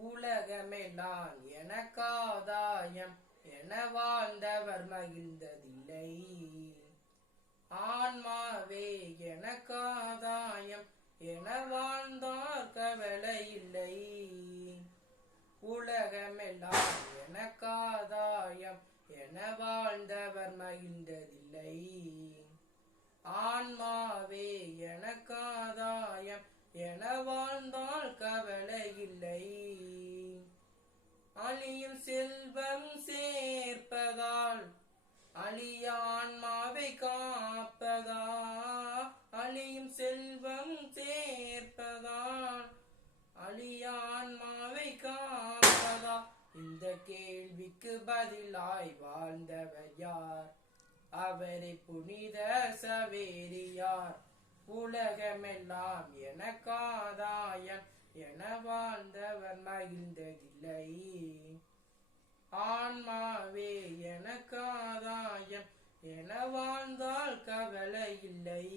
உலகமெல்லாம் எனக்காதாயம் என வாழ்ந்தவர் மகிழ்ந்ததில்லை. ஆன்மாவே எனக்காதாயம் என வாழ்ந்தார் கவலை இல்லை. உலகமெல்லாம் எனக்காதாயம் என வாழ்ந்தவர் மகிழ்ந்ததில்லை. ஆன்மாவே எனக்காதாயம் என வாழ்ந்தால் கவலை இல்லை. அழியும் செல்வம் சேர்ப்பதால் அழிய ஆன்மாவை காப்பதா? அழியும் செல்வம் சேர்ப்பதால் அழிய ஆன்மாவை காப்பதா? இந்த கேள்விக்கு பதிலாய் வாழ்ந்தவர் யார்? அவரை புனித சவேரியார். உலகமெல்லாம் எனக்காதாயம் என வாழ்ந்தவர் மகிழ்ந்ததில்லை. ஆன்மாவே எனக்காதாயம் என வாழ்ந்தால் கவலை இல்லை.